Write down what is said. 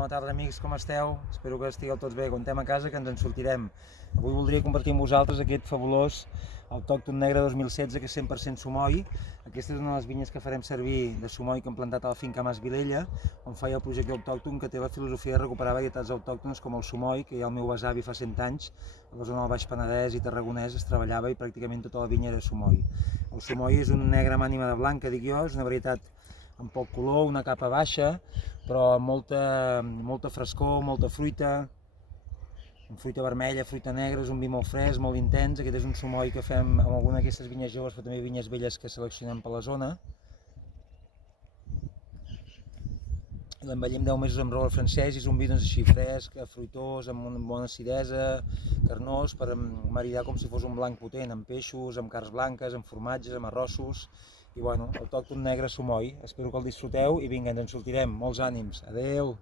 Bona tarda, amics, com esteu? Espero que estigueu tots bé. Contem a casa que ens en sortirem. Avui voldria compartir amb vosaltres aquest fabulós autòcton negre 2016 que és 100% Somoi. Aquesta és una de les vinyes que farem servir de Somoi que hem plantat a la finca Mas Vilella, on feia el projecte autòcton que té la filosofia de recuperar varietats autòctones com el Somoi, que ja el meu besavi fa 100 anys, a la zona del Baix Penedès i Tarragonès es treballava i pràcticament tota la vinya era Somoi. El Somoi és un negre amb ànima de blanc, que dic jo, és una varietat amb poc color, una capa baixa, però amb molta frescor, molta fruita, amb fruita vermella, fruita negra, és un vi molt fresc, molt intens. Aquest és un Somoi que fem amb alguna d'aquestes vinyes joves, però també vinyes velles que seleccionem per la zona. L'envellim 10 mesos amb roure francès i és un vi doncs, així fresc, fruitós, amb una bona acidesa, carnós, per maridar com si fos un blanc potent, amb peixos, amb carns blanques, amb formatges, amb arrossos. I bueno, autòcton negre Somoi. Espero que el disfruteu i vinga, ens en sortirem. Molts ànims. Adeu!